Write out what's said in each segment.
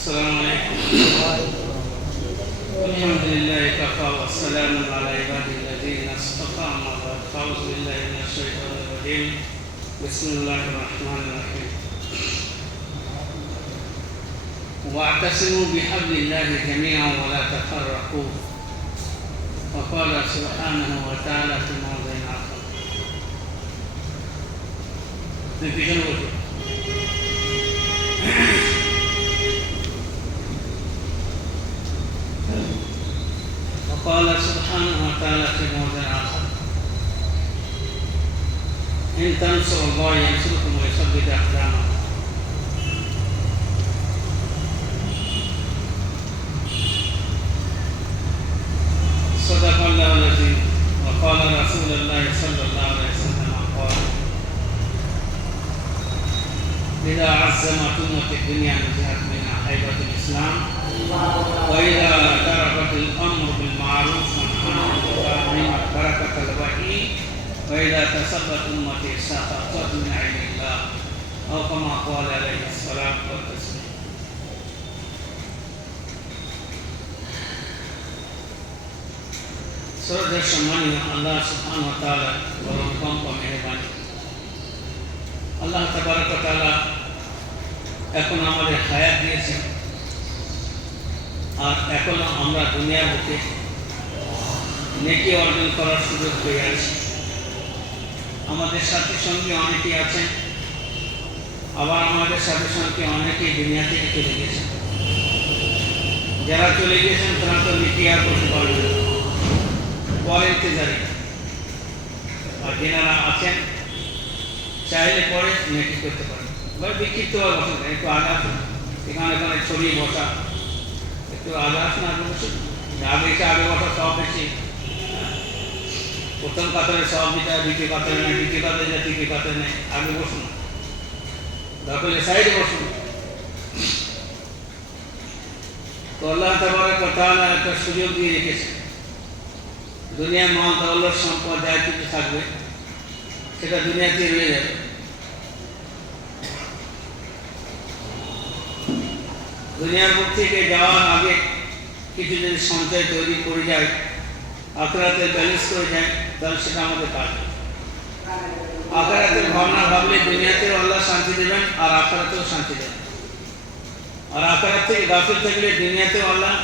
السلام عليكم. الحمد لله كفى والسلام على عباده الذين اصطفى. أما بعد فأعوذ بالله من الشيطان الرجيم. بسم الله الرحمن الرحيم. واعتصموا بحبل الله جميعا ولا تفرقوا. وقال سبحانه وتعالى في موضع آخر. وقال سبحانه وتعالى في موضع آخر: إن تنصروا الله ينصركم ويثبت أقدامكم. صدق الله العظيم. وقال رسول الله صلى الله عليه وسلم قال: إذا عزمت أمة الدنيا نزهت منها هيبة الإسلام، وإذا تركت الأمر بالمعروف والنهي عن المنكر بركة الوحي، وإذا تسبت أمتي سقطت من عين الله، أو كما قال عليه الصلاة والتسليم. শ্রদ্ধেয় সম্মানীয় আল্লাহ সুবহানাহু ওয়া তাআলা বড় কম মেহেরবানি। আল্লাহ তাবারক ওয়া তাআলা এখন আমাদের হায়াত দিয়েছেন, আর এখনো আমরা দুনিয়ার বুকে নেকি অর্জন করার সুযোগ পেয়ে আছি। আমাদের সাথী সঙ্গী অনেকেই আছেন, আবার আমাদের সাথী সঙ্গী অনেকেই দুনিয়া থেকে চলে গেছেন। যারা চলে গেছেন তারা তো নেকি আর করতে পারবেন না, পরে ইন্তজারি। আর যারা আছেন চাইলে পরে নেকি করতে পারেন, বা বিক্ষিপ্ত বসে একটু আগে আসুন, এখানে এখানে ছড়িয়ে বসা, একটু আগে আসুন, আগে বসুন। আগে এসে আগে বসা সব বেশি, প্রথম কাতারে সব দিতে হয়, দ্বিতীয় কাতারে নেই, দ্বিতীয় কাতারে যায়, তৃতীয় কাতারে নেই, আগে বসুন, দরকার সাইডে বসুন। তো আল্লাহ তাবারক ওয়া তাআলা একটা সুযোগ দিয়ে রেখেছে। দুনিয়ার মাল দৌলত সম্পদ যা কিছু থাকবে সেটা দুনিয়াতে রয়ে যাবে। দুনিয়ার মুখ থেকে যাওয়ার আগে কিছু যদি সঞ্চয় তৈরি করে যায়, আখিরাতে ব্যালেন্স করে যায়, তাহলে সেটা আমাদের কাজ। আখিরাতের ভাবনা ভাবলে দুনিয়াতেও আল্লাহ শান্তি দেবেন, আর আখিরাতেও শান্তি দেবেন। আর আখিরাত থেকে গাফিল থাকলে দুনিয়াতেও আল্লাহ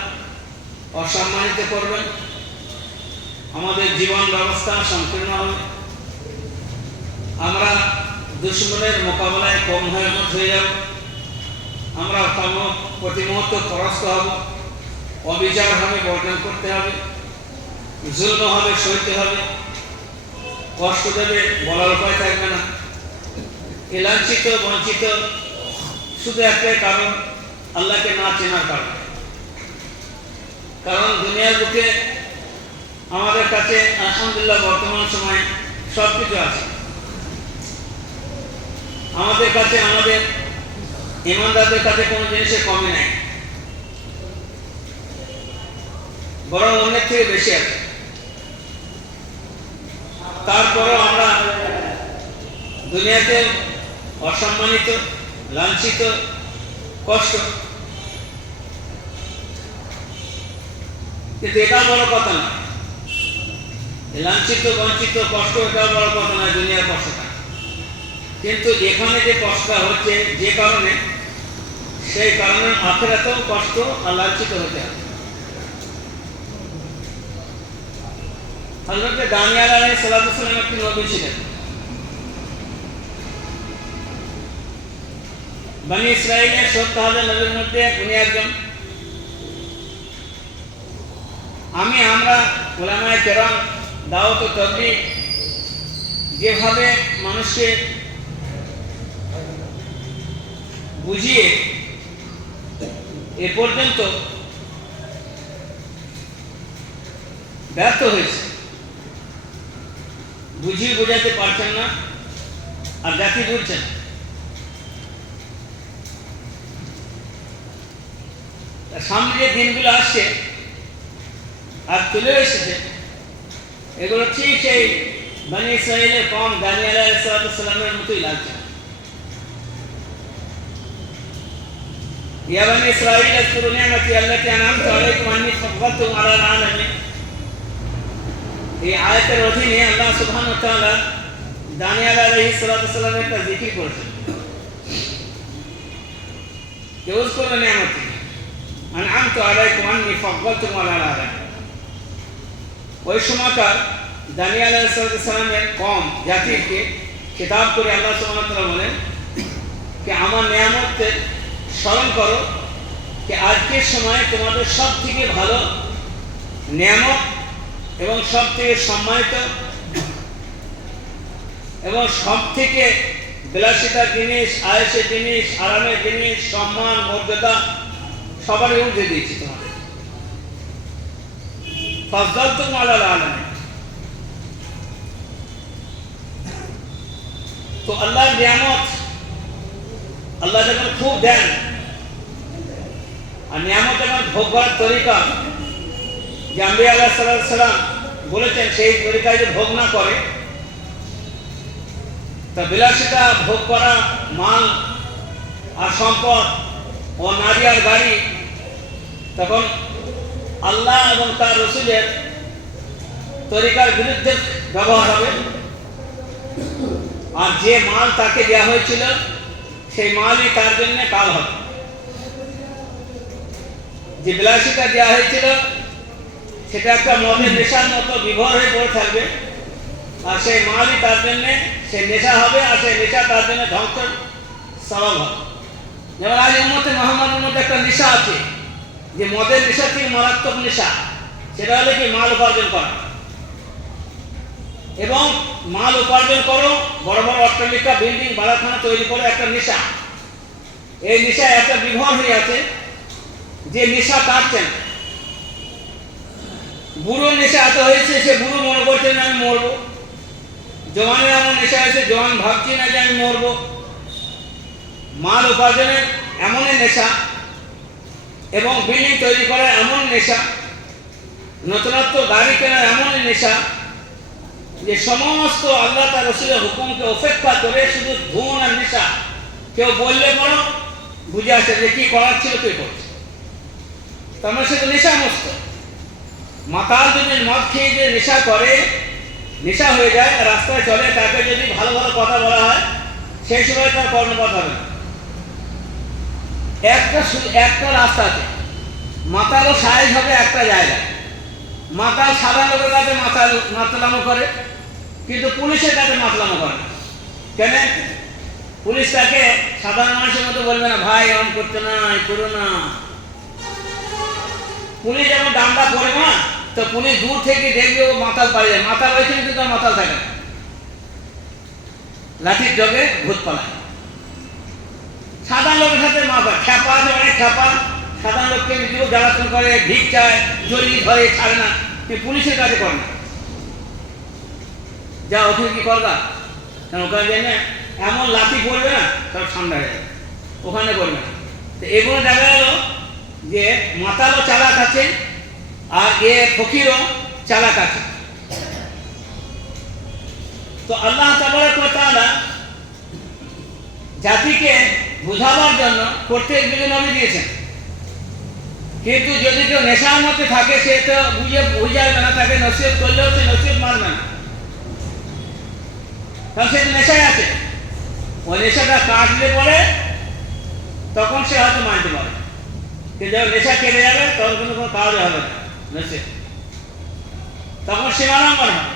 অসম্মানিত করবেন, আমাদের জীবন ব্যবস্থা সংকীর্ণ হবে, আমরা দুশ্মনের মোকাবেলায় কম হয়ে যাব, আমরা প্রতি মুহূর্ত পরাস্ত হব, অবিচার হবে বর্জন করতে হবে, জুলম হবে সইতে হবে, কষ্ট দেবে বলার উপায় থাকবে না, লাঞ্ছিত বঞ্চিত শুধু একটাই কারণ, আল্লাহকে না চেনার কারণ। কারণ দুনিয়ার বুকে আমাদের কাছে আলহামদুলিল্লাহ বর্তমান সময়ে সব কিছু আছে। আমাদের কাছে, আমাদের ইমানদারদের কাছে কোনো জিনিসের কমই নাই, বরং অন্যের থেকে বেশি আছে। তারপরেও আমরা দুনিয়াতে অসম্মানিত, লাঞ্ছিত, কষ্ট। কিন্তু এটা বড় কথা না, লাঞ্ছিত বঞ্চিত কষ্ট এটা বড় কথা না, দুনিয়ার কষ্টটা। কিন্তু এখানে যে কষ্টটা হচ্ছে যে কারণে, সেই কারণে আখিরাতেও কষ্ট আর লাঞ্ছিত হতে হবে। হযরত দানিয়েল আলাইহিস সালাম একটি নবী ছিলেন। বনি ইসরাইলের ৭০,০০০ নবীর মধ্যে উনি একজন। আমরা উলামায়ে কেরাম দাওয়াত ও তাবলীগ যেভাবে মানুষকে বুঝিয়ে এ পর্যন্ত ব্যর্থ হয়েছে, বুঝিয়ে বোঝাতে পারছেন না, আর জাতি বুঝছেন। সামনে যে দিনগুলো আসছে আর চলে এসেছে, এগুলো ঠিক সেই বনি ইসরাইলের কওম দানিয়েল আলাইহিস সালামের মতোই লাগছে। ইয়া বানি ইসরাঈল আযকুরু নি'মাতি আল্লাতী আন'আমতু আলাইকুম আন্নী ফাদ্দালতুকুম আলাল আলামিন। এই আয়াতের অধীনে আল্লাহ সুবহানাহু ওয়া তাআলা দানিয়েল আলাইহিস সালাতু সালামের একটা জিকির করেছেন। উযকুরু নি'মাতি আন'আমতু আলাইকুম আন্নী ফাদ্দালতুকুম আলাল আলামিন। ওই সময়কার দানিয়েল আলাইহিস সালাতু সালামের কওম জাতিকে খেতাব করে আল্লাহ সুবহানাহু ওয়া তাআলা বলেন कि আমার নিয়ামতের স্মরণ করো कि আজকের সময় তোমাদের সব থেকে ভালো নিয়ামত এবং সব থেকে সম্মানিত এবং সব থেকে বিলাসিতার জিনিস, আয়েসের জিনিস, আরামের জিনিস, সম্মান, মর্যাদা সবারই উঠে দিয়েছি তোমাদের। ফাযদালতুকুম আলাল আলামিন। তো আল্লাহর নিয়ামত আল্লাহ যখন খুব দেন আর নিয়ামত যখন ভোগ করার তরিকা যে আম্বিয়া আলাইহিস সালাম বলেছেন সেই তরিকায় যদি ভোগ না করে তা বিলাসিতা ভোগ করা মাল আর সম্পদ ও নারী আর গাড়ি তখন আল্লাহ এবং তার রসুলের তরিকার বিরুদ্ধে ব্যবহার হবে। আর যে মাল তাকে দেওয়া হয়েছিল সেই মালই তার জন্য কাল হবে। যে বিলাসিতা দেওয়া হয়েছিল সেটা একটা মদের নেশার মতো বিভোর হয়ে পড়ে থাকবে আর সেই মালই তার জন্য সে নেশা হবে আর সেই নেশা তার জন্য ধ্বংসের সবব হবে। যেমন আজ উম্মতে মুহাম্মাদের মধ্যে একটা নেশা আছে যে মদের নেশা থেকে মারাত্মক নেশা, সেটা হলো কি মাল উপার্জন করা এবং মাল উপার্জন করো, বড় বড় অট্টালিকা বিল্ডিং বাড়াখানা তৈরি করে একটা নেশা। এই নেশা একটা বিভোর হয়ে আছে যে নেশা কাটছে না। বুড়ো নেশা এত হয়েছে সে বুড়ো মনে করছে না আমি মরবো। জওয়ানের এমন নেশা হয়েছে জওয়ান ভাবছি না যে আমি মরবো। মাল উপার্জনের এমনই নেশা এবং বিল্ডিং তৈরি করার এমন নেশা, নতুনত্ব গাড়ি কেনার এমনই নেশা যে সমস্ত আল্লাহ তার রসুলের হুকুমকে উপেক্ষা করে শুধু ধুন আর নেশা। কেউ বললে বলো বুঝে আসে যে কি করার ছিল কে করছে, তার মানে সে তো নেশা মস্ত। মাতাল যদি মদ খেয়ে যে নেশা করে, নেশা হয়ে যায় রাস্তায় চলে, তাকে যদি ভালো ভালো কথা বলা হয় সেই সময় তার কর্ণপাত হবে না। একটা রাস্তাতে মাতালও সাইজ হবে একটা জায়গায়। মাতাল সাধারণ লোকের কাছে মাতালামো করে কিন্তু পুলিশের কাছে মাতলামো করে না। কেন? পুলিশ তাকে সাধারণ মানুষের মতো বলবে না ভাই এমন করতে না, করো না। পুলিশ যখন ডান্ডা পড়ে না তো পুলিশ দূর থেকে দেখবে ও মাতাল পালিয়ে যায়। মাতাল হয়েছে কিন্তু তার মাতাল থাকে না, লাঠির জগে ভূত পালায়। সাধারণ লোকের সাথে মাথা খ্যাপা আছে, অনেক খ্যাপা। সাধারণ লোককে নিজেও জ্বালাতন করে, ভিক চায়, জড়িয়ে ধরে, ছাড়ে না। কিন্তু পুলিশের কাছে করে না। যা ওখানে কি করবা, কারণ ওখানে যাই না এমন লাঠি পড়বে না সব ঠান্ডা হয়ে যাবে, ওখানে করবে না। তো এগুলো দেখা গেল যে মাতালও চালাক আছে আর এ ফকিরও চালাক আছে। তো আল্লাহ তাবারক ওয়া তাআলা জাতিকে বোঝাবার জন্য প্রত্যেক যুগে নবী দিয়েছেন, কিন্তু যদি কেউ নেশার মধ্যে থাকে সে তো বুঝাবে না, তাকে নসিহত করলেও সে নসিহত মানবে না, কারণ সে নেশায় আছে। ওই নেশাটা কাটলে পরে তখন সে হয়তো মানতে পারে, কিন্তু যখন নেশা কেটে যাবে তখন কিন্তু কোনো কাজ হবে না, নসিহত তখন সে মানাম্বার হবে।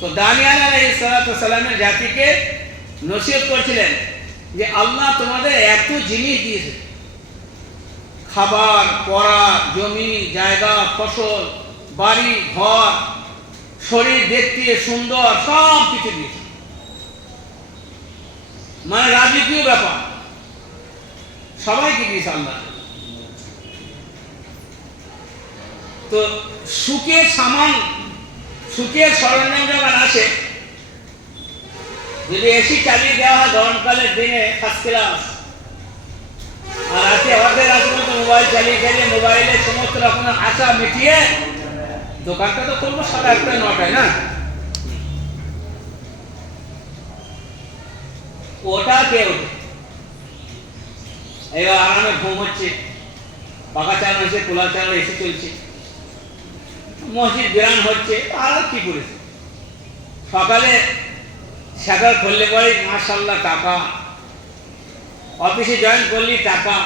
তো দানিয়েল আলাইহিস সালামের জাতিকে নসিহত করছিলেন যে আল্লাহ তোমাদের এত জিনিস দিয়েছে, খাবার, পড়া, জমি জায়গা, ফসল, বাড়ি ঘর, শরীর দেখতে সুন্দর, সব কিছু দিয়েছে। মানে রাজকীয় ব্যাপার সবাইকে দিয়েছে আল্লাহ। তো সুখের সামান, সুখের সরঞ্জাম যখন আসে, যদি এসি চালিয়ে দেওয়া হয় গরমকালের দিনে ফার্স্ট ক্লাস, আর রাতে অর্ধেক রাত পর্যন্ত মোবাইল চালিয়ে চালিয়ে মোবাইলে সমস্ত রকমের আশা মিটিয়ে দোকানটা তো করবো 8:30 9টায় না, ওটা কে ওঠে? এবার আরামে ঘুম হচ্ছে, পাকা চাল হয়েছে, পোলা চাল এসে চলছে, মসজিদ বিরান হচ্ছে, আর কি করেছে। সকালে শাটার খুললে পরে মাশাআল্লাহ টাকা, অফিসে জয়েন করলি টাকা,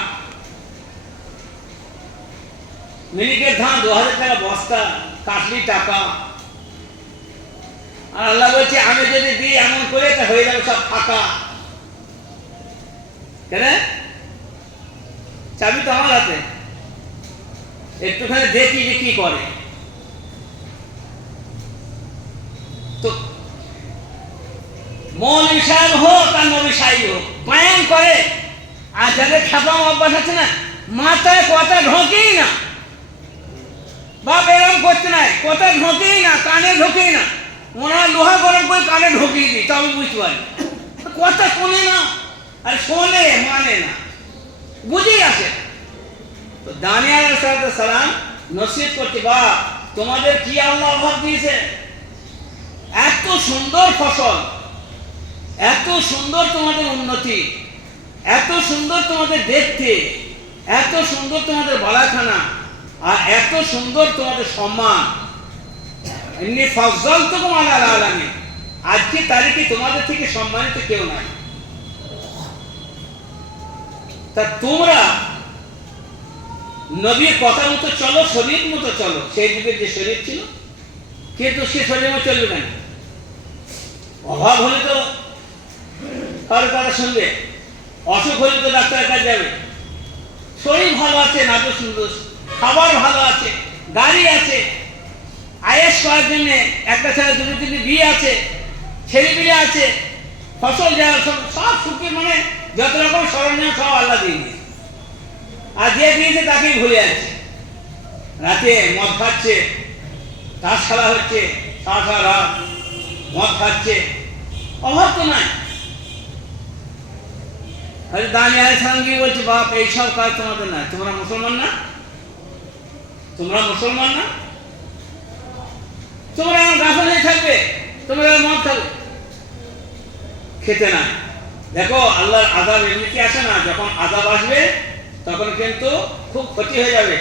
মিনিকের ধান 2000 টাকা বস্তা, কাটলি টাকা। আর আল্লাহ বলছে আমি যদি দিই এমন করে তা হয়ে যাবে সব ফাঁকা। কেন? চাবি তো আমার হাতে, একটুখানি দেখি যে কি করে। তো মৌলভী সাহেব হোক আর নবী সাহেব হোক, বয়ান করে, আর যাদের খেপাম অভ্যাস আছে না, মাথায় কথা ঢোকেই না, বাপ এরকম করতে নাই, কথা ঢোকেই না, কানে ঢোকেই না, ওনারা লোহা গরম করে কানে ঢুকিয়ে দিই, তবে বুঝতে পারি। কথা শোনে না, আর শোনে মানে না, বুঝেই আসে। তো দানিয়েল আলাইহিস সালাম নসিহত করছে, বাপ তোমাদের কি আল্লাহ অভাব দিয়েছে? এত সুন্দর ফসল, এত সুন্দর তোমাদের উন্নতি, এত সুন্দর তোমাদের দেখতে, এত সুন্দর তোমাদের বালাখানা, আর এত সুন্দর তোমাদের সম্মান। এমনি ফজল তো আলাল আলামিন, আজকে তারিখে তোমাদের থেকে সম্মানিত কেউ নাই। তা তোমরা নবীর কথা মতো চলো, শরীর মতো চলো। সেই যুগের যে শরীর ছিল, কিন্তু সে শরীর মতো চলবে না। অভাব হলে তো কারোর কথা শুনবে, অসুখ হলে তো ডাক্তারের কাছে যাবে। শরীর ভালো আছে, নাটক সুন্দর, খাবার ভালো আছে, গাড়ি আছে, আয়েস করার জন্য একটা ছেলে দুটো তিনটে বিয়ে আছে, ছেলে বিয়ে আছে, ফসল যা সব সুখে, মানে যত রকম সরঞ্জাম সব আল্লাহ দিয়ে দিয়েছে। আর যে দিয়েছে তাকেই ভুলে যাচ্ছে। রাতে মদ খাচ্ছে, তাস খেলা হচ্ছে, সারা রাত মদ খাচ্ছে, অভাব তো নাই। দানিয়েল আলাইহিস সালাম কি বলছে, বাপ এইসব কাজ তোমাদের না, তোমরা মুসলমান না, তোমরা মুসলমান না, তোমরা আমার গাফেল হয়ে থাকবে, তোমরা মদ খাবে, খেতে না। দেখো আল্লাহর আযাব এমনিতে আসে না, যখন আযাব আসবে তখন কিন্তু খুব ক্ষতি হয়ে যাবে,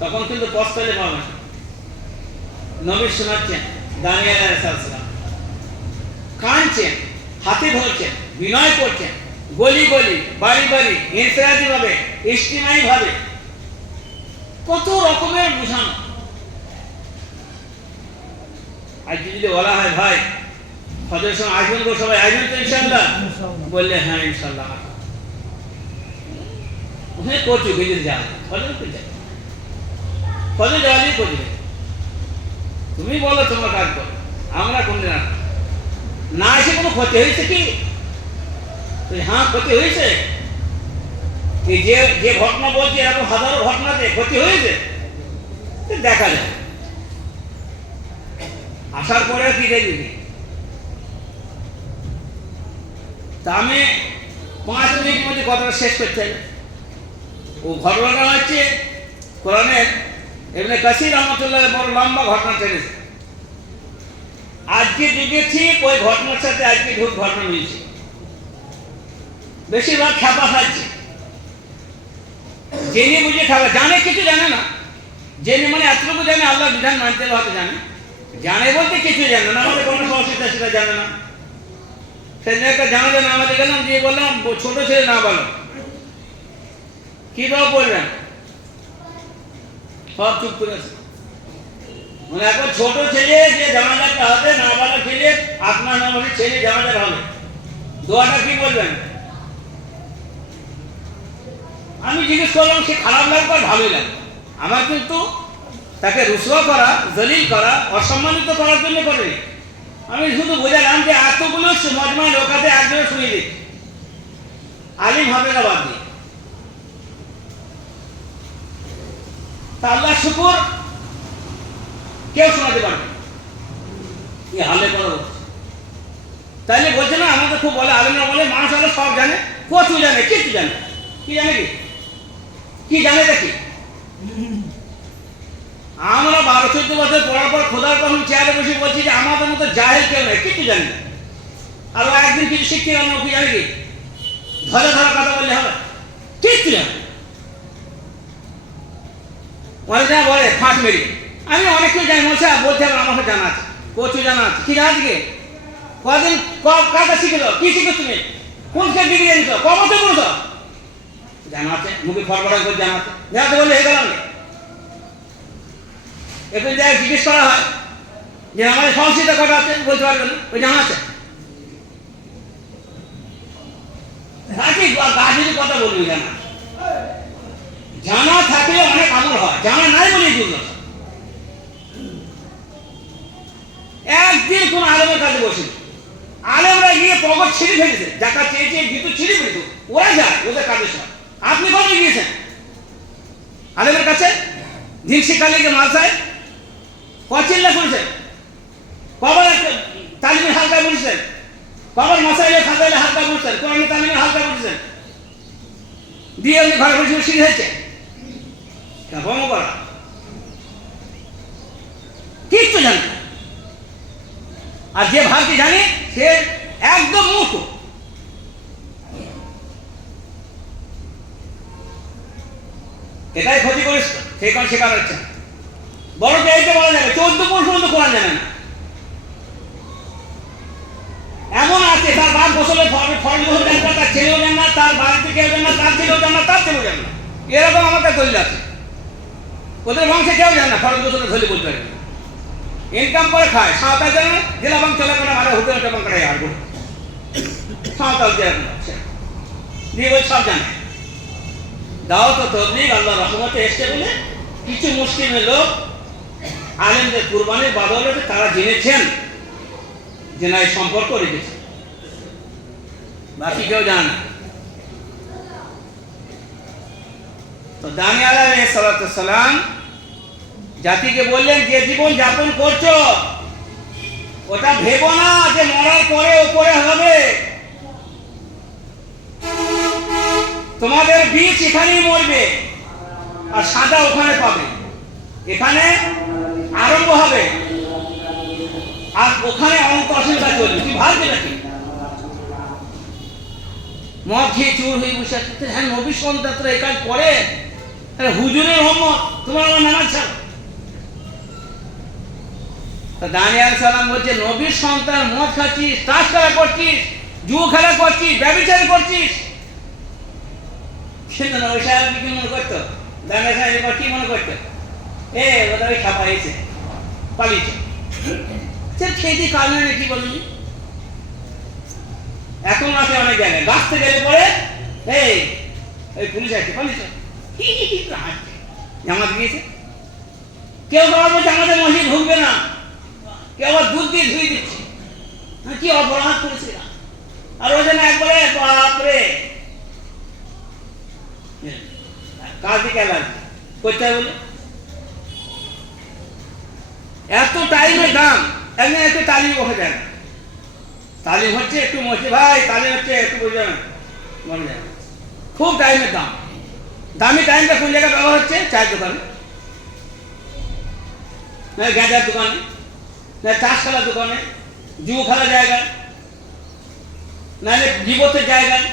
তখন কিন্তু পস্তালে পাবে না। নবী শোনাচ্ছেন, দানিয়েল আলাইহিস সালাম কাঁদছেন, হাতে ধরছেন, বিনয় করছেন, গলি গলি, বাড়ি বাড়ি, ইনফিরাদি ভাবে, ইজতিমাই ভাবে, কত রকমের বোঝানো। আজকে যদি বলা হয় ভাই ফজরের সময় আসবেন গো সবাই, আসবেন তো ইনশাআল্লাহ? বললে হ্যাঁ ইনশাআল্লাহ। ওখানে করছো বেজে যাও, ফজর তো যাও, ফজর যাওয়ালেই করবে। তুমি বলো তোমার কাজ করো, আমরা কোনদিন না এসে কোনো ক্ষতি হয়েছে কি? হ্যাঁ ক্ষতি হয়েছে। এই যে ঘটনা বলছে এরকম হাজারো ঘটনাতে ক্ষতি হয়েছে, দেখা যায়। আসার পরে কি দেখবি? তা আমি 5 মিনিটের মধ্যে কথাটা শেষ করতে চাই। ও ঘটনাটা হচ্ছে কোরআনের ইবনে কাসির রহমাতুল্লাহ বড় লম্বা ঘটনা টেনেছে। আজকে যুগে ঠিক ওই ঘটনার সাথে আজকে খুব ঘটনা মিলছে। বেশিরভাগ খেপা খাচ্ছে, জেনে বুঝে খাবে, জানে কিছু জানে না, জেনে মানে এতটুকু জানে আল্লাহ বিধান মানতে হয়তো জানে, জানে বলতে কিছু জানে না, আমাদের কোনো সমস্যা সেটা জানে না। সেদিন একটা জানাজা নামাজে গেলাম, দিয়ে বললাম ছোট ছেলে না বলো কি দোয়া পড়বেন, সব চুপ করে আছে। মানে এখন ছোট ছেলে যে জানাজাটা হবে, না বলা ছেলে, আপনার নামে ছেলে জানাজার হবে, দোয়াটা কি বলবেন? আমি জিজ্ঞেস করলাম, সে খারাপ লাগবে আর ভালোই লাগবে। আমার কিন্তু তাকে রুসওয়া করা, জলিল করা, অসম্মানিত করার জন্য করে। আমি শুধু বোঝালাম যে এতগুলো মজমায় লোকাতে একজনে শুনিয়ে দিই, আলিম হবে না বাদ দিয়ে। তা আল্লাহ শুকুর কেউ শোনাতে পারবে এই হালে করো। তাইলে বলছে না, আমাদের খুব বলে আলিমরা বলে মানুষ আলো সব জানে, কচু জানে, কিছু জানে, কি জানে কি জানে দেখি। আমরা 12-14 বছর পড়ার পর খোদার কখন চেয়ারে বসে বলছি যে আমাদের মতো জাহেল কেউ নেই, কিছু জানি না। আর একদিন কিছু শিখতে গেলাম, কি জানি কি ধরে ধরা কথা বললে হবে? কিচ্ছু জানে না। অনেক জায়গায় বলে ফাঁস মেরি, আমি অনেক কিছু জানি, মশা বলতে হবে আমার জানা আছে, প্রচুর জানা আছে। কি জানা আছে? কদিন কাজটা শিখেছ, কি শিখেছ তুমি, কোন কে ডিগ্রি জানিস, ক বছর পড়েছ, জানা আছে, মুখে ফরফরা করে জানা আছে, জানাতে বললে হয়ে গেলাম। একটু জায়গায় জিজ্ঞেস করা হয় যে আমাদের সংস্কৃত কটা আছে, বলতে পারবে না, ওই জানা আছে। গাছের কথা বলবি, জানা জানা থাকলে অনেক আমল হয়, জানা নাই বলে বুঝল। একদিন কোন আলেমের কাছে বসে, আলেমরা গিয়ে পকেট ছিঁড়ে ফেলেছে, যাকা চেয়েছে জুতো ছিঁড়ে ফেলেছে, ওরা যায় ওদের কাজের সময়। আপনি কবে গিয়েছেন আলেমের কাছে? দিন শিক্ষা লেগে মালসায় কচিল্লা করেছেন, কবার তালিমের হালকা বলেছেন, কবার মশাইলে খাজাইলে হালকা বলছেন, কোরআনে তালিমের হালকা বলেছেন, দিয়ে আপনি ঘরে বসে শিখে হয়েছে কেমন করা, কিচ্ছু জানে না। আর যে ভাবতে জানে সে একদম মূর্খ। এটাই ক্ষতি করিস, সেই কারণ শেখানো হচ্ছে। বড় জায়গাতে বলা যাবে 14 পর্যন্ত কোরআন জানে না। এমন আছে তার বাপ গোসলের ফরজ গোসল জানে না, তার ছেলেও জানে না, তার বাড়িতে কেউ জানে না, তার ছেলেও জানে না, তার ছেলেও জানে না। এরকম আমাদের দলিল আছে, ওদের বংশে কেউ জানে না ফরজ গোসলের ধলি বলতে পারবে না। ইনকাম করে খায়, সাঁওতাল জানে, জেলা বাং চলে করে মারা হোটেল টেবং করে আর সাঁওতাল দিয়ে ওই সব জানে। দাওয়াত ও তবলিগ আল্লাহ রহমতে এসছে বলে কিছু মুসলিমের লোক আলেমদের কুরবানির বদৌলতে তারা জেনেছেন যে না এই সম্পর্ক রেখেছে, বাকি কেউ জানে না। তো দানিয়াল আলাইহিস সালাম জাতিকে বললেন, যে জীবন যাপন করছো ওটা ভেবো না যে মরার পরে উপরে হবে। তোমাদের বীজ এখানেই মরবে আর সাদা ওখানে পাবে। এখানে আরম্ভ হবে আর ওখানে অঙ্ক অসুবিধা চলবে। তুই ভাববে নাকি মদ খেয়ে চুর হয়ে বসে আছে? হ্যাঁ, নবী সন্তানরা এই কাজ করে, হুজুরের হোমত, তোমার আমার নামাজ ছাড়ো। দানিয়াল সালাম বলছে, নবীর সন্তান মদ খাচ্ছিস, তাস খেলা করছিস, জুয়ো খেলা করছিস, ব্যভিচার করছিস। সেটা না, ওই সাহেব কি মনে করতো? দানিয়াল সাহেব কি মনে করতো? ওটা ওই খাপা এসে পালিয়েছে, সে খেতে কারণে কি বলুন। এখন আছে অনেক জায়গায়, গাছতে গেলে পরে ওই পুলিশ আছে, পালিয়েছে, জামাত গিয়েছে। কেউ বাবা বলছে আমাদের মসজিদ ঢুকবে না, কেউ আবার দুধ দিয়ে ধুয়ে দিচ্ছে, কি অপরাধ করেছে। আর ওই জন্য একবারে বাপরে কাজ দিকে করতে হবে বলে এত টাইমের দাম। একদিন একটু তালিম বসে যায় না, তালিম হচ্ছে একটু মসজিদ, ভাই তালিম হচ্ছে একটু বুঝবে না, মনে যায় খুব টাইমের দাম। দামি টাইমটা কোন জায়গায় ব্যবহার হচ্ছে? চায়ের দোকানে, না গাঁজার দোকানে, না তাস খেলার দোকানে, জুয়ো খেলার জায়গায়, নাহলে জীবতের জায়গায়।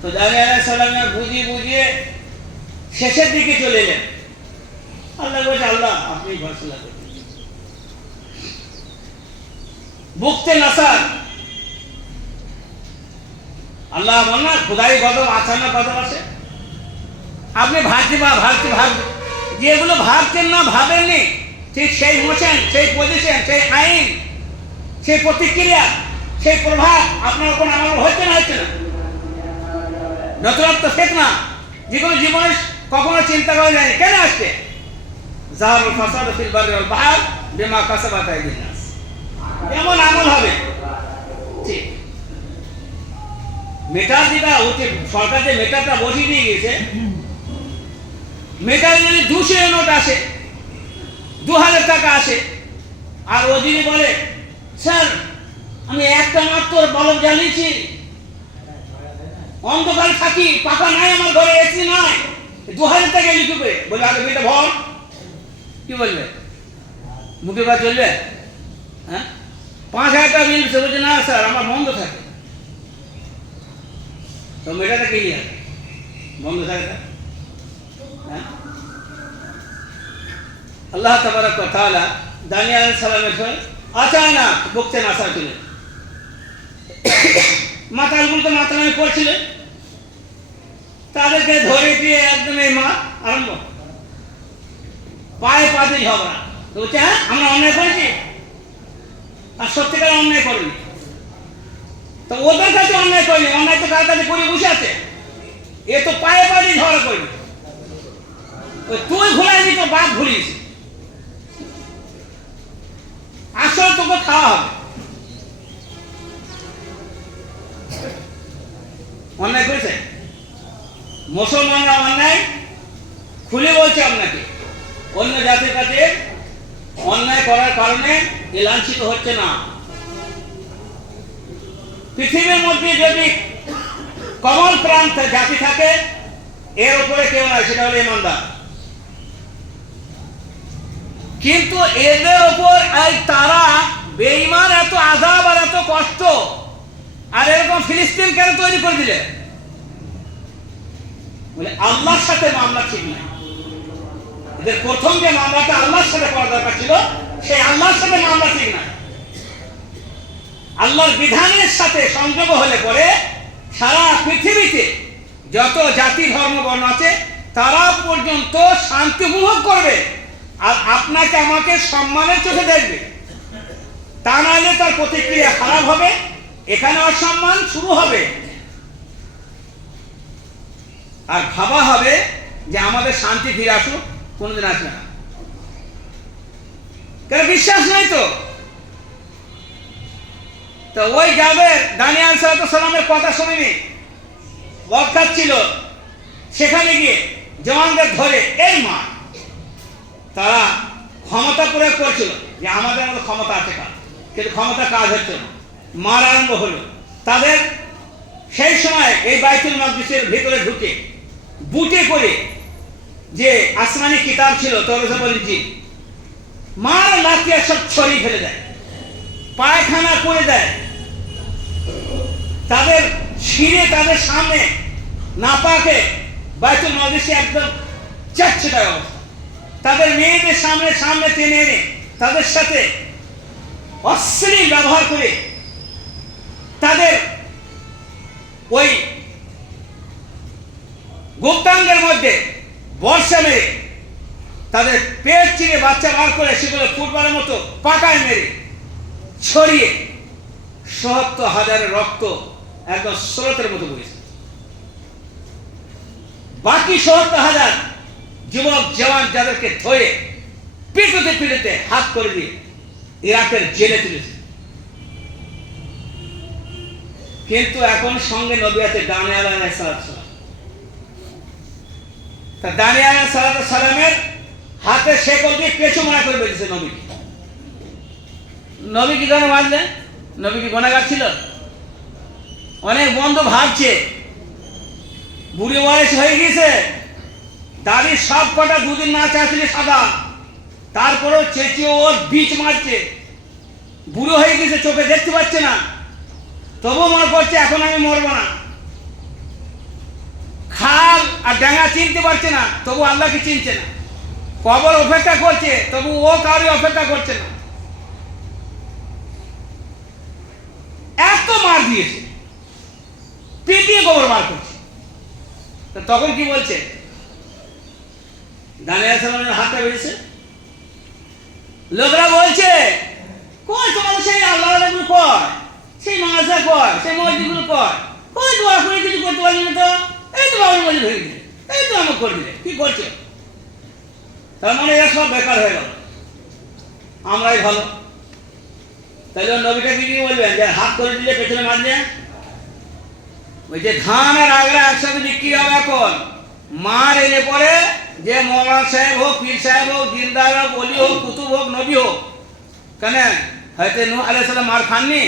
তো দানিয়াল আলাইহিস সালাম বুঝিয়ে বুঝিয়ে শেষের দিকে চলে এলেন। আল্লাহ বলছে, আল্লাহ আপনি ফয়সালা করুন। বুকতে নাসার আল্লাহ বল না, খুদাই গজব আছে না, গজব আছে। আপনি যেগুলো ভাবছেন না, ভাবেননি, ঠিক সেই মোশন, সেই পজিশন, সেই আইন, সেই প্রতিক্রিয়া, সেই প্রভাব আপনার উপর আমার হচ্ছে না, হচ্ছে না। নতুনত্ব ফেতনা যেগুলো জীবনে কখনো চিন্তা করা যায়নি, কেন আসছে? যাহারুল ফাসাদু ফিল বাররি ওয়াল বাহর বিমা কাসাবাত আইদিন নাস। এমন আমল হবে, ঠিক মেটার যেটা হচ্ছে, সরকার যে মেটারটা বসিয়ে দিয়ে গেছে, মেটার যদি 200 নোট আসে, 2000 টাকা আসে, আর ও যদি বলে স্যার আমি একটা মাত্র বাল্ব জ্বালিয়েছি, অন্ধকারে থাকি, পাকা নাই আমার ঘরে, এসি নাই, 2000 টাকা লিখবে, বলে আগে বেটা ভর, কি বলবে? মুখে কথা চলবে? হ্যাঁ, 5,000 টাকা বিল দিচ্ছে, বলছে না স্যার আমার বন্ধ থাকে। তো মেয়েটাটা ক্লিয়ার বন্ধ থাকে না। হ্যাঁ, আল্লাহ তাবারক ওয়া তাআলা দানিয়েল আলাইহিস সালামের হয়ে আচানক বকতেন আসা চলে মাতালগুলোকে মাতালামি করছিলেন, তাদেরকে ধরে দিয়ে একদম এই মা আরম্ভ পায়ে পাতে ঝগড়া। তো বলছে হ্যাঁ আমরা অন্যায় করেছি, আর সত্যিকার অন্যায় করিনি। তো ওদের কাছে অন্যায় করিনি, অন্যায় তো কার কাছে করে বসে আছে, এ তো পায়ে পাতে ঝগড়া করিনি। তুই ভুলাইনি তো বাপ ভুলিস, আসলে তোকে খাওয়া হবে। অন্যায় করেছে মুসলমানরা, অন্যায় খুলে বলছে আপনাকে, অন্য জাতির কাছে অন্যায় করার কারণে এ লাঞ্ছিত হচ্ছে না। পৃথিবীর মধ্যে যদি কমল প্রান্ত জাতি থাকে এর উপরে কেউ নাই, সেটা হলো ইমানদার। কিন্তু এদের উপর এই তারা বেঈমান এত আযাব আর এত কষ্ট, আর এরকম ফিলিস্তিন কেন তৈরি করে দিলে? বলে আল্লাহর সাথে মামলা ঠিক নাই। এদের প্রথম যে মামলাটা আল্লাহর সাথে করা দরকার ছিল, সেই আল্লাহর সাথে মামলা ঠিক নাই। আল্লাহর বিধানের সাথে সংযোগ হলে পরে সারা পৃথিবীতে যত জাতি ধর্ম বর্ণ আছে তারা পর্যন্ত শান্তি উপভোগ করবে, আর আপনাকে আমাকে সম্মানের চোখে দেখবে। তা নাহলে তার প্রতিক্রিয়া খারাপ হবে, এখানে অসম্মান শুরু হবে, আর ভাবা হবে যে আমাদের শান্তি ফিরে আসুক, কোনোদিন আসবে না। কারণ বিশ্বাস নাই তো। তো ওই যাদের দানিয়েল সালামের কথা শুনিনি, বরখাত ছিল, সেখানে গিয়ে জওয়ানদের ধরে এই মা তারা ক্ষমতা প্রয়োগ করছিল যে আমাদের মতো ক্ষমতা আছে কাজ, কিন্তু ক্ষমতা কাজ হচ্ছে না, মার আরম্ভ হলো। তাদের সেই সময় এই বাইতুল মাকদিসের ভিতরে ঢুকে বুটে করে যে আসমানি কিতাব ছিল তওরাত ও ইনজিল, মার লাঠিয়া সব ছড়িয়ে ফেলে দেয়, পায়খানা করে দেয়, তাদের ছিঁড়ে তাদের সামনে নাপাকে বাইতুল মাকদিসে একদম চাচ্ছেটায় অবস্থা। তাদের মেয়েদের সামনে সামনে টেনে এনে তাদের সাথে অশ্লীল ব্যবহার করে তাদের ওই গুপ্তাঙ্গের মধ্যে বর্ষা মেরে তাদের পেট চিরে বাচ্চা বার করে সেগুলো ফুটবলের মতো পাকায় মেরে ছড়িয়ে ৭০,০০০ রক্ত একদম স্রোতের মতো বইছে। বাকি ৭০,০০০ যুবক জওয়ান যাদেরকে ধরে পিটুতে পিটুতে হাত করে দিয়ে ইরাকের জেলে তুলেছে। কিন্তু এখন সঙ্গে নবী আছে দানিয়েল আলাইহিস সালাম। তা দানিয়েল আলাইহিস সালামের হাতে শেকল দিয়ে পেছু মারা করে বেঁধেছে নবী। নবী কি করে মারলেন? নবী কি গুনাহগার ছিল? অনেক বন্ধু ভাবছে বুড়ি বয়স হয়ে গেছে, দাড়ি সব কটা দুদিন না চাচ্ছিলে সাদা, তারপরেও চেঁচিয়ে ওর বীজ মারছে, বুড়ো হয়ে গেছে, চোখে দেখতে পাচ্ছে না, তবু মনে করছে এখন আমি মরবো না। খাল আর ডাঙ্গা চিনতে পারছে না, তবু আল্লাহকে চিনছে না। কবর অপেক্ষা করছে, তবু ও কাউরি অপেক্ষা করছে না। এত মার দিয়েছে, পিটিয়ে কবর বার করছে। তখন কি বলছে? দানিয়েল সালামের হাতটা বেরিয়েছে, লোকরা বলছে কই তোমাদের সেই আল্লাহগুলো কয়, সেই মাদ্রাসা কয়, সেই মসজিদগুলো কয়, কই দোয়া করে কিছু করতে পারলি না তো, এই তো বাবুর মসজিদ হয়ে দিলে, এই তো আমাকে করে দিলে, কি করছে? তার মানে এরা সব বেকার হয়ে গেল, আমরাই ভালো। তাহলে নবীটা কি বলবেন যে হাত করে দিলে পেছনে মারলে? ওই যে ধান আর আগলা একসাথে বিক্রি হবে এখন, মার এলে পরে যে মৌলানা সাহেব হোক, পীর সাহেব হোক, দিনদার হোক, অলি হোক, কুতুব হোক, নবী হোক, কেন হয়তো নূহ আলাইহিস সালাম মার খাননি,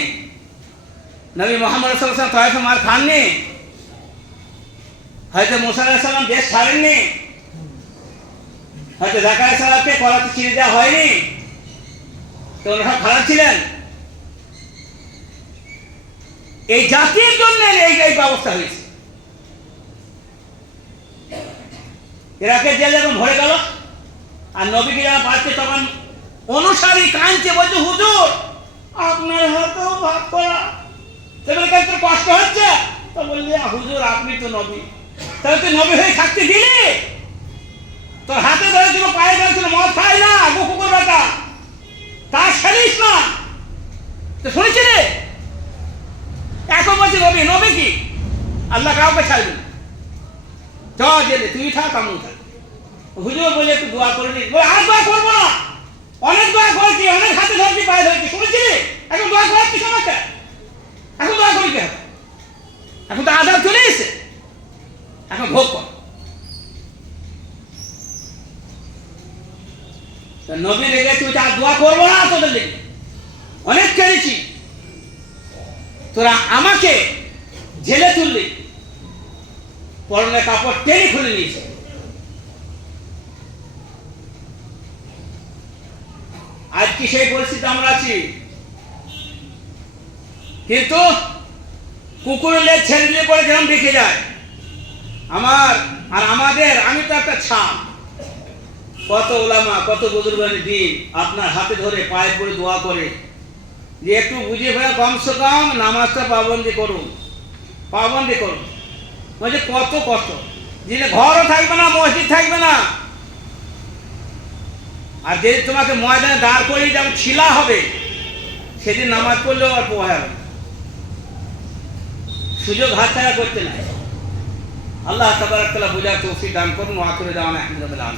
নবী মুহাম্মদ সাল্লাল্লাহু আলাইহি ওয়াসাল্লাম তায়েফে মার খাননি, হয়তো মুসা আলাইহিস সালাম দেশ ছাড়েননি, হয়তো জাকারিয়া সাহেবকে করাতে ছিঁড়ে দেওয়া হয়নি, তো ওনারা খারাপ ছিলেন? এই জাতির জন্য এই ব্যবস্থা হয়েছে। ইরাকে জেল যখন ভরে গেল আর নবীকে যখন পাচ্ছে তখন অনুসারী কাঁদছে, বলছে হুজুর আপনার হাতেও ভাত করা, সেগুলো তোর কষ্ট হচ্ছে। তো বললি হুজুর আপনি তো নবী, তাহলে তুই নবী হয়ে থাকতে দিলি? তোর হাতে ধরেছিল, পায়ে ধরেছিল, মদ খাই না, কুকুর বেটা, তার খেলিস না, তো শুনেছিলে? এখন বলছি নবী, নবী কি আল্লাহ কাউকে ছাড়বি না, চ জেলে তুই থাক আমিও থাক। হুজুর বলে একটু দোয়া করে নি, আর দোয়া করবো না, অনেক দোয়া করেছি, অনেক হাতে ধরছি, পায়ে ধরছি, শুনেছিলি? এখন দোয়া করাচ্ছি সমাজটা, এখন দোয়া করি কে? এখন তো আজাদ চলে এসে, এখন ভোগ কর। নবী রেগে তুই আর দোয়া করবো না, তোদের লেগে অনেক কেড়েছি, তোরা আমাকে জেলে তুললি, পরনে কাপড় টেনে খুলে নিয়েছে। আজ কি সেই পরিস্থিতি আমরা আছি? কিন্তু কুকুরের লেজ ছেড়ে দিয়ে পরে যেরকম দেখে যায় আমার আর আমাদের, আমি তো একটা ছাপ। কত ওলামা, কত বুজুর্গানি দিন আপনার হাতে ধরে পায়ে পড়ে দোয়া করে যে একটু বুঝে ফেলে কমসে কম নামাজটা পাবন্দি করুন, পাবন্দি করুন। বলছে কত কষ্ট, যে ঘরও থাকবে না, মসজিদ থাকবে না, আর যে তোমাকে ময়দানে দাঁড় করিয়ে যেমন ছিলা হবে, সেদিন নামাজ পড়লেও আর পোহা হবে। সুযোগ হাতছাড়া করতে নাই। আল্লাহ তাবারাক তাআলা বোঝার তৌফিক দান করুন। ওয়া আখিরু দাওয়ানা আলহামদুলিল্লাহ।